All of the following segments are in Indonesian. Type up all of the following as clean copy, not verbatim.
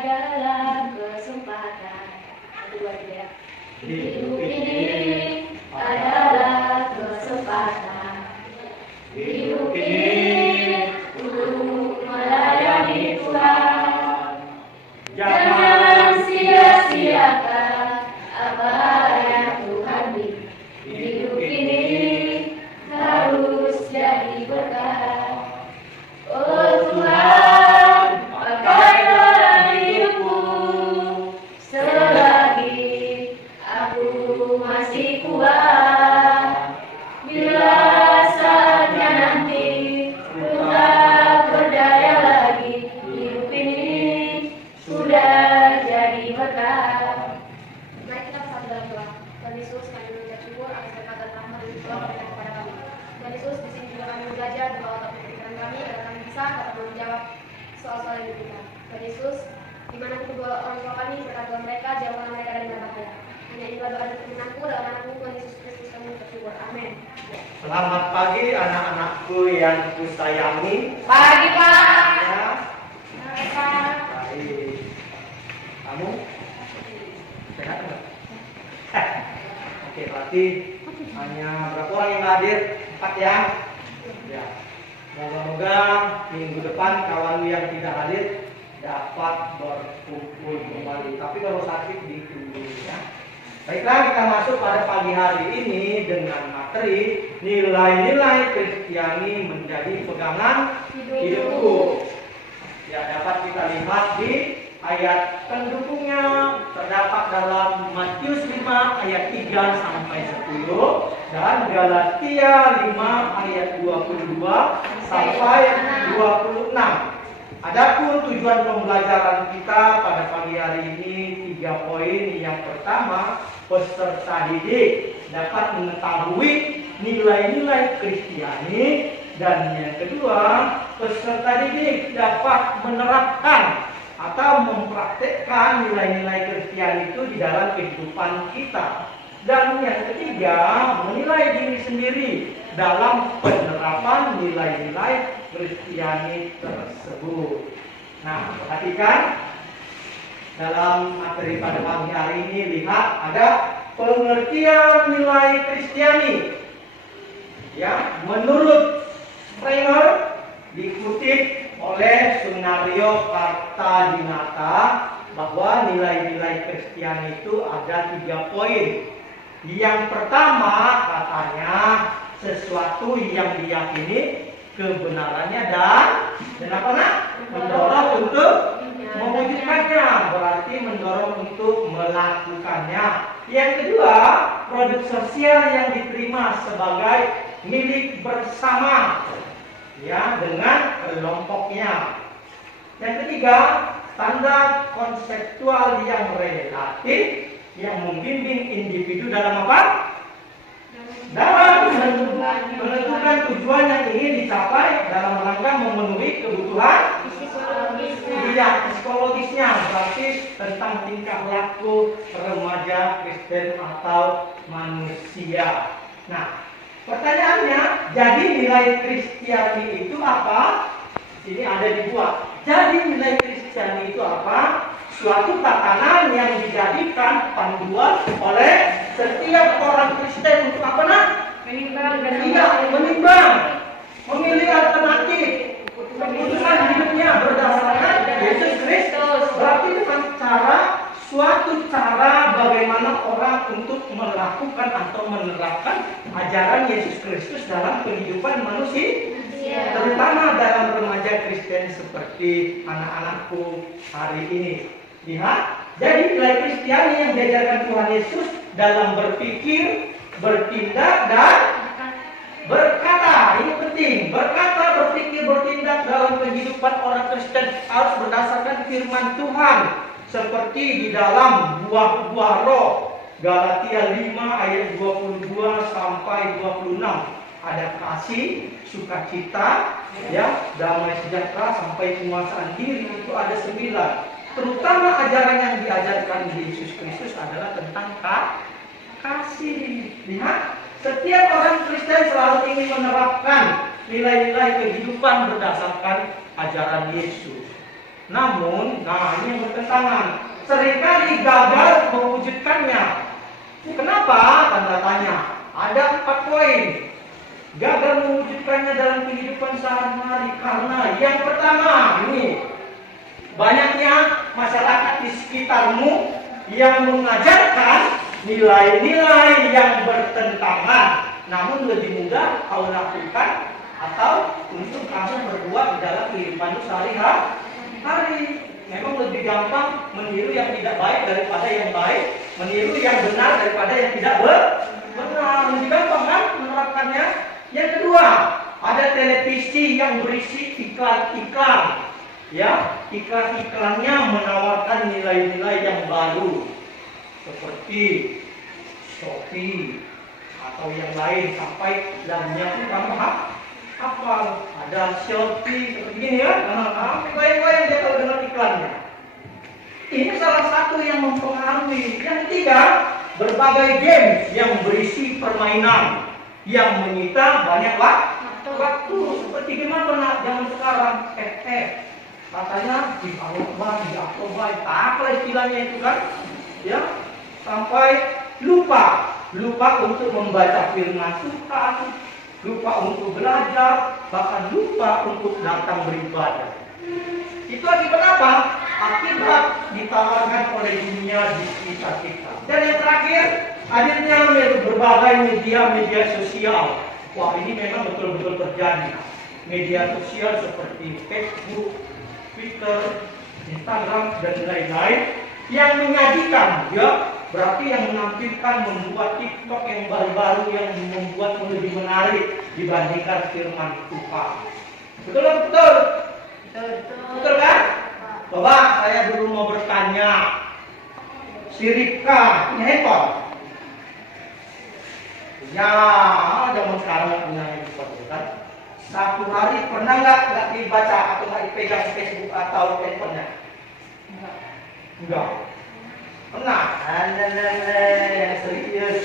adalah kesempatan. Kedua dia. Hidup ini adalah kesempatan. Hidup ini untuk melayani Tuhan. Jangan sia-siakan apa yang Tuhan beri. Hidup ini harus jadi berkah. Oh Tuhan, pakai dalam hidupku selagi aku masih kuat. Bila saatnya nanti tak berdaya lagi, hidup ini sudah jadi berkah. Mari kita bersatu dalam doa. Tuhan Yesus, kami mengucap syukur atas berkat dan rahmat dari Tuhan berikan kepada kami. Tuhan Yesus, di sini juga kami belajar di bawah topik pikiran kami agar kami bisa dapat menjawab soal-soal yang kita. Tuhan Yesus, di mana kedua orang tua kami berkata mereka, jauhkanlah mereka dari bahaya. Hanya inilah doa dan permintaanku dalam anakmu Tuhan Yesus Kristus kami mengucap syukur. Amin. Selamat pagi anak-anakku yang kusayangi. Pagi Pak. Ya, Pagi Pak. baik. Kamu sehat enggak? Oke, berarti hanya berapa orang yang hadir? 4 ya. Ya. Moga-moga minggu depan kawan yang tidak hadir dapat berkumpul kembali. Tapi kalau sakit ditunggu ya. Baiklah, kita masuk pada pagi hari ini dengan materi nilai-nilai Kristiani menjadi pegangan hidupku. Ya, dapat kita lihat di ayat pendukungnya terdapat dalam Matius 5 ayat 3 sampai 10 dan Galatia 5 ayat 22 sampai 26. Adapun tujuan pembelajaran kita pada pagi hari ini 3 poin. Yang pertama, peserta didik dapat mengetahui nilai-nilai Kristiani, dan yang kedua, peserta didik dapat menerapkan atau mempraktekkan nilai-nilai Kristiani itu di dalam kehidupan kita. Dan yang ketiga, menilai diri sendiri dalam penerapan nilai-nilai Kristiani tersebut. Nah, perhatikan dalam materi pada pagi hari ini, lihat ada pengertian nilai Kristiani. Ya, menurut Springer dikutip oleh Sunario Kartadinata bahwa nilai-nilai Kristiani itu ada 3 poin. Yang pertama katanya sesuatu yang diyakini kebenarannya dan apa nak? Mendorong untuk mewujudkannya, berarti mendorong untuk melakukannya. Yang kedua, produk sosial yang diterima sebagai milik bersama ya dengan kelompoknya. Yang ketiga, standar konseptual yang relatif yang membimbing individu dalam apa? Dalam menentukan tujuan yang ingin dicapai dalam rangka memenuhi kebutuhan psikologisnya, berarti tentang tingkah laku remaja Kristen atau manusia. Nah, pertanyaannya, jadi nilai Kristiani itu apa? Sini ada dibuat. Jadi nilai Kristiani itu apa? Suatu tatanan yang dijadikan panduan oleh setiap orang Kristen untuk apa nak? Menimbang, memilih alternatif keputusan hidupnya berdasarkan Yesus Kristus. Berarti dengan suatu cara bagaimana orang untuk melakukan atau menerapkan ajaran Yesus Kristus dalam kehidupan manusia, terutama dalam remaja Kristen seperti anak-anakku hari ini. Lihat, jadi nilai Kristiani yang diajarkan Tuhan Yesus dalam berpikir, bertindak, dan berkata. Ini penting, berkata, berpikir, bertindak dalam kehidupan orang Kristen harus berdasarkan firman Tuhan, seperti di dalam buah-buah roh. Galatia 5 ayat 22 sampai 26. Ada kasih, sukacita, ya, damai sejahtera sampai penguasaan diri, itu ada 9. Terutama ajaran yang diajarkan Yesus Kristus adalah tentang kasih. Lihat, setiap orang Kristen selalu ingin menerapkan nilai-nilai kehidupan berdasarkan ajaran Yesus. Namun, ini yang bertentangan bertentangan, seringkali gagal mewujudkannya. Kenapa? Tanda tanya. Ada 4 poin gagal mewujudkannya dalam kehidupan sehari-hari. Karena yang pertama, ini banyaknya masyarakat di sekitarmu yang mengajarkan nilai-nilai yang bertentangan, namun lebih mudah kau lakukan atau untuk kamu berbuat di dalam kehidupan sehari-hari. Memang lebih gampang meniru yang tidak baik daripada yang baik, meniru yang benar daripada yang tidak benar. Lebih gampang kan menerapkannya. Yang kedua, ada televisi yang berisi iklan-iklan. Ya, iklan-iklannya menawarkan nilai-nilai yang baru seperti Shopee atau yang lain, sampai dalamnya pun kamu hafal. Ada Shopee seperti ini ya. Bayang-bayang dia tahu dengan iklannya. Ini salah satu yang mempengaruhi. Yang ketiga, berbagai game yang berisi permainan yang menyita banyak waktu. Seperti gimana zaman sekarang, katanya diupload, apalah istilahnya itu kan, ya, sampai lupa untuk membaca firman Tuhan, lupa untuk belajar, bahkan lupa untuk datang beribadah. Itu akibat apa? Akibat ditawarkan oleh dunia di sekitar kita. Dan yang terakhir, hadirnya berbagai media sosial. Wah, ini memang betul-betul terjadi. Media sosial seperti Facebook, Twitter, Instagram, dan lain-lain yang menyajikan, ya, berarti yang menampilkan, membuat TikTok yang baru-baru yang membuat lebih menarik dibandingkan firman Tuhan. Betul? Betul kan? Coba saya dulu mau bertanya, si Ripka punya handphone? Ya, zaman sekarang nggak punya handphone kan? Satu hari pernah nggak dibaca atau nggak dipegang Facebook atau handphonenya? Enggak. Pernah? Yang serius.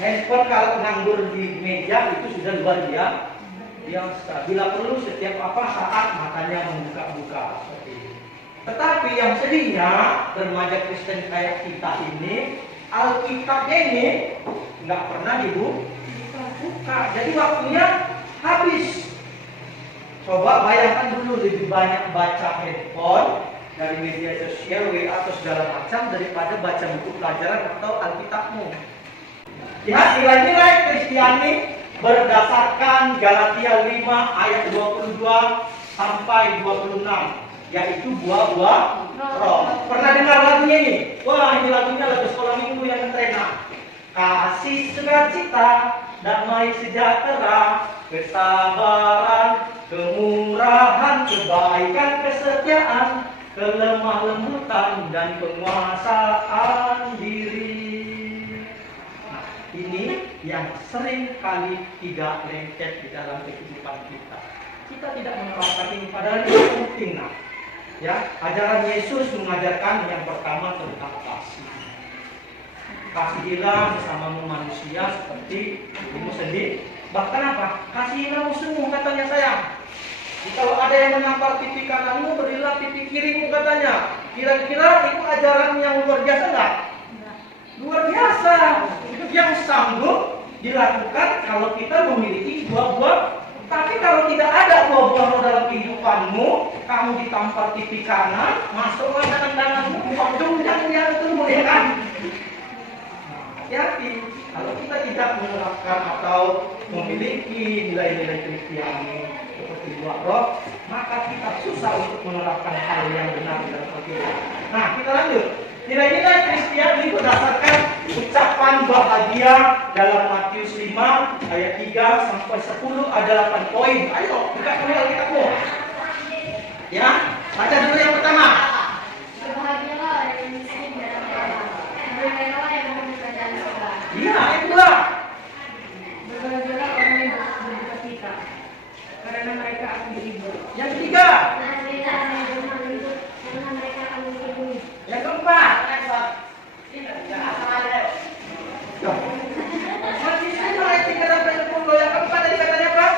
Handphone kalau nganggur di meja itu sudah luar biasa. Bila perlu setiap saat matanya membuka-buka seperti ini. Tetapi yang sedihnya remaja Kristen kayak kita ini, Alkitabnya ini nggak pernah dibuka. Jadi waktunya habis. Coba bayangkan dulu, lebih banyak baca handphone dari media sosial, WA atau segala macam daripada baca buku pelajaran atau Alkitabmu. Lihat nilai-nilai Kristiani berdasarkan Galatia 5 ayat 22 sampai 26, yaitu buah-buah roh. Pernah dengar lagunya ini? Wah, ini lagunya lagu sekolah minggu yang keren. Kasih, sukacita, damai sejahtera, kesabaran, kemurahan, kebaikan, kesetiaan, kelemah lembutan, dan penguasaan diri. Nah, ini yang sering kali tidak lengket di dalam kehidupan kita. Kita tidak menerapkan ini, padahal ini penting. Nah, ya, ajaran Yesus mengajarkan yang pertama tentang kasih. Kasihilah sesama manusia seperti dirimu sendiri. Bahkan apa? Kasihilah musuhmu, katanya sayang. Kalau ada yang menampar pipi kananmu, berilah pipi kirimu, katanya. Kira-kira itu ajaran yang luar biasa enggak? Luar biasa. Itu yang sanggup dilakukan kalau kita memiliki buah-buah. Tapi kalau tidak ada buah-buah dalam kehidupanmu, kamu ditampar pipi kanan, masuklah tangan-tanganmu, waduh, jangan itu boleh kan? Hati-hati kalau kita tidak menerapkan atau memiliki nilai-nilai Kristiani seperti buah roh, maka kita susah untuk menerapkan hal yang benar dalam kehidupan. Nah, kita lanjut. Nilai-nilai Kristiani berdasarkan ucapan bahagia dalam Matius 5 ayat 3 sampai 10 ada 8 poin. Ayo, buka dulu Alkitabmu. Ya, baca dulu yang pertama. Berbahagialah orang yang miskin dan berbahagialah yang mempunyai kerajaan surga. Iya, yang kedua. Berbahagialah orang yang berduka cita, karena mereka akan dihibur. Yang ketiga. Berbahagialah orang yang berhak hidup, karena mereka akan dihibur. Yang keempat. Masih sama ayat 3 sampai 10. Yang keempat tadi katanya apa?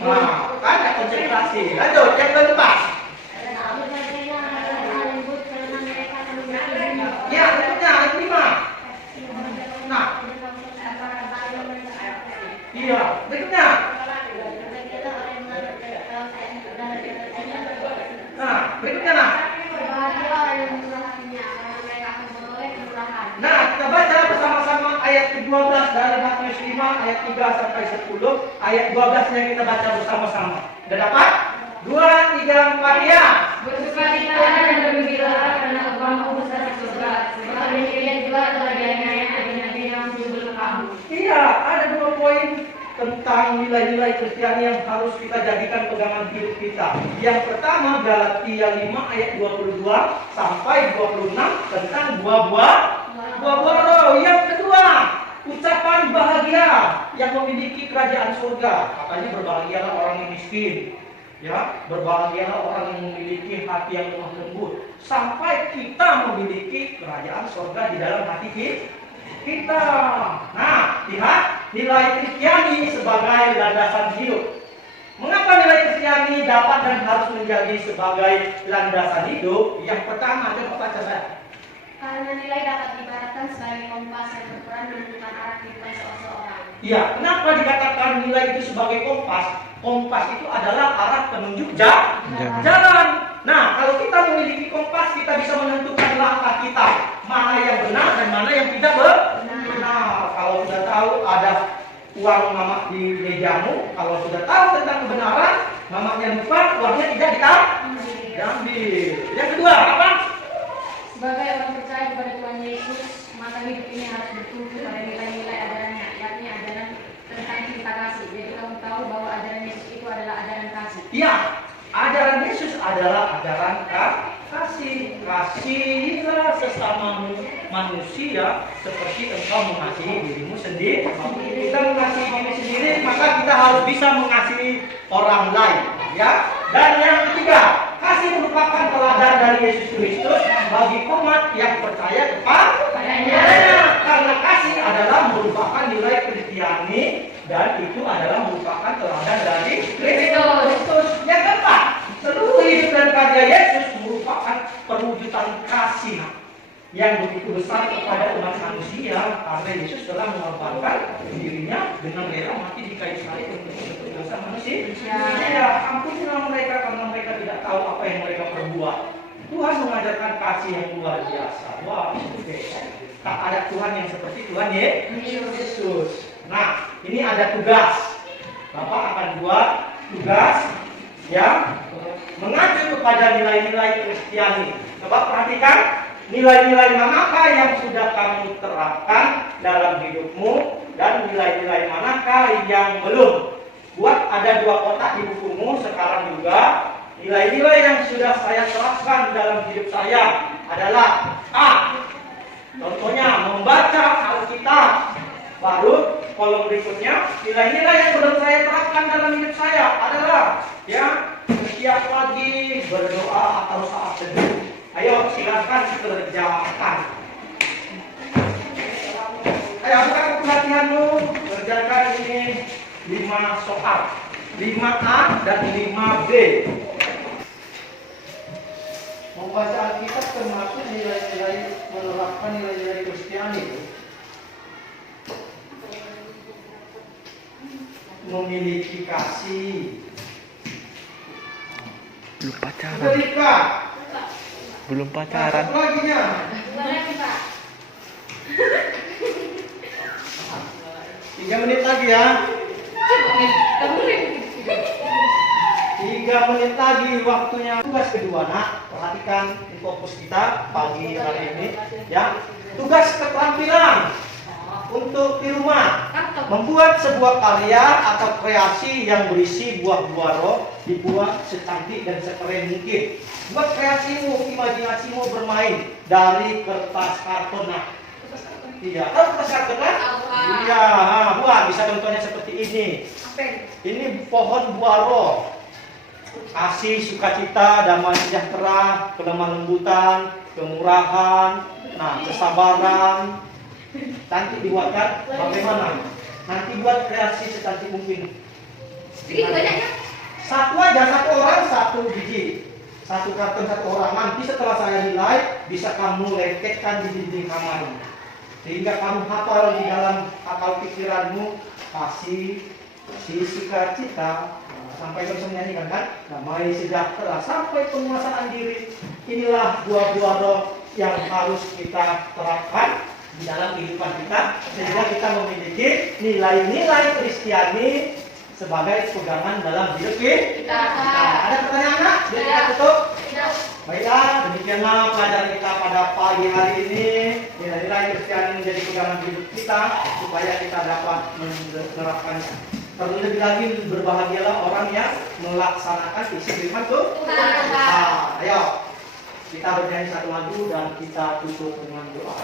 Nah, kan ada konsentrasi. Lanjut, yang keempat. Berbahagialah orang sampai 10, ayat 12-nya kita baca bersama-sama. Udah dapat? 2, 3, 4 ya. Bersukacita dan bergembira karena Tuhanmu besar di surga. Sebab demikian juga telah dianiaya nabi-nabi yang sebelum kamu. Iya, ada 2 poin tentang nilai-nilai Kristiani yang harus kita jadikan pegangan hidup kita. Yang pertama, Galatia 5 ayat 22 sampai 26 tentang buah-buah roh. Yang kedua, ucapan bahagia yang memiliki kerajaan surga. Katanya berbahagialah orang yang miskin. Ya, berbahagialah orang yang memiliki hati yang lemah lembut. Sampai kita memiliki kerajaan surga di dalam hati kita. Nah, lihat nilai Kristiani sebagai landasan hidup. Mengapa nilai Kristiani dapat dan harus menjadi sebagai landasan hidup? Yang pertama, coba baca saya. Karena nilai dapat diibaratkan sebagai kompas yang berperan menentukan arah kehidupan seseorang. Ya, kenapa dikatakan nilai itu sebagai kompas? Kompas itu adalah arah penunjuk jalan. Nah, kalau kita memiliki kompas, kita bisa menentukan langkah kita, mana yang benar dan mana yang tidak benar. Kalau sudah tahu ada uang mama di mejamu, kalau sudah tahu tentang kebenaran, mamanya lupa, uangnya tidak diambil. Yang kedua, apa? Sebagai orang percaya kepada Tuhan Yesus, maka hidup ini harus bertumbuh pada nilai-nilai ajarannya, yakni ajaran tentang cinta kasih. Jadi kamu tahu bahwa ajaran Yesus itu adalah ajaran kasih. Iya, ajaran Yesus adalah ajaran kasih. Kasihilah sesamamu manusia seperti engkau mengasihi dirimu sendiri. Kita mengasihi diri sendiri, maka kita harus bisa mengasihi orang lain. Ya. Dan yang ketiga, kasih merupakan teladan dari Yesus Kristus bagi umat yang percaya kepadanya. Karena kasih adalah merupakan nilai Kristiani dan itu adalah merupakan teladan dari Kristus. Yang keempat, seluruh hidup dan karya Yesus merupakan perwujudan kasih yang begitu besar kepada umat manusia, karena Yesus telah mengorbankan dirinya dengan rela mati di kayu salib untuk dosa manusia. Ya, ampunilah mereka karena mereka tidak tahu apa yang mereka perbuat. Tuhan mengajarkan kasih yang luar biasa. Wah, itu beda. Tak ada Tuhan yang seperti Tuhan Yesus. Nah, ini ada tugas. Bapak akan buat tugas yang mengacu kepada nilai-nilai Kristiani. Coba perhatikan. Nilai-nilai manakah yang sudah kamu terapkan dalam hidupmu dan nilai-nilai manakah yang belum? Buat ada 2 kotak di bukumu sekarang juga. Nilai-nilai yang sudah saya terapkan dalam hidup saya adalah A. Contohnya membaca Alkitab. Baru kolom berikutnya nilai-nilai yang belum saya terapkan dalam hidup saya adalah setiap pagi berdoa atau saat teduh. Ayo silakan kerjakan. Ayo buka buku latihanmu, kerjakan ini 5 soal, 5A dan 5B. Membaca Alkitab termasuk nilai-nilai menerapkan nilai-nilai Kristiani. Memiliki kasih. Belum pacaran. Ketika Belum pacaran. satu laginya. Boleh, Pak. 3 menit lagi ya. 3 menit lagi waktunya. Tugas kedua, nak, perhatikan fokus kita pagi hari ini ya. Tugas keterampilan untuk di rumah membuat sebuah karya atau kreasi yang berisi buah-buah roh, dibuat secantik dan sekeren mungkin. Buat kreasimu, imajinasimu bermain dari kertas karton. Nah, iya, kertas karton kan? Iya, buat bisa contohnya seperti ini. Ini pohon buah roh. Kasih, sukacita, damai sejahtera, kelemah lembutan, kemurahan, kesabaran. Nanti dibuatkan bagaimana? Nanti buat kreasi secantik mungkin. Sedikit banyaknya. Satu aja, 1 orang 1 biji. 1 karton 1 orang. Nanti setelah saya nilai, bisa kamu leketkan di dinding kamar. Sehingga kamu hafal di dalam akal pikiranmu kasih, sukacita, sampai bisa menyanyikan kan? Damai sejahtera sampai penguasaan diri. Inilah buah-buah roh yang harus kita terapkan di dalam kehidupan kita, sehingga kita memiliki nilai-nilai Kristiani sebagai pegangan dalam hidup kita. Ada pertanyaan nggak? Biar kita tutup. Baiklah, demikianlah pelajaran kita pada pagi hari ini. Nilai-nilai Kristiani menjadi pegangan hidup kita supaya kita dapat menerapkannya. Terlebih lagi berbahagialah orang yang melaksanakan isi firman Tuhan. Ayo kita bernyanyi satu lagu dan kita tutup dengan doa.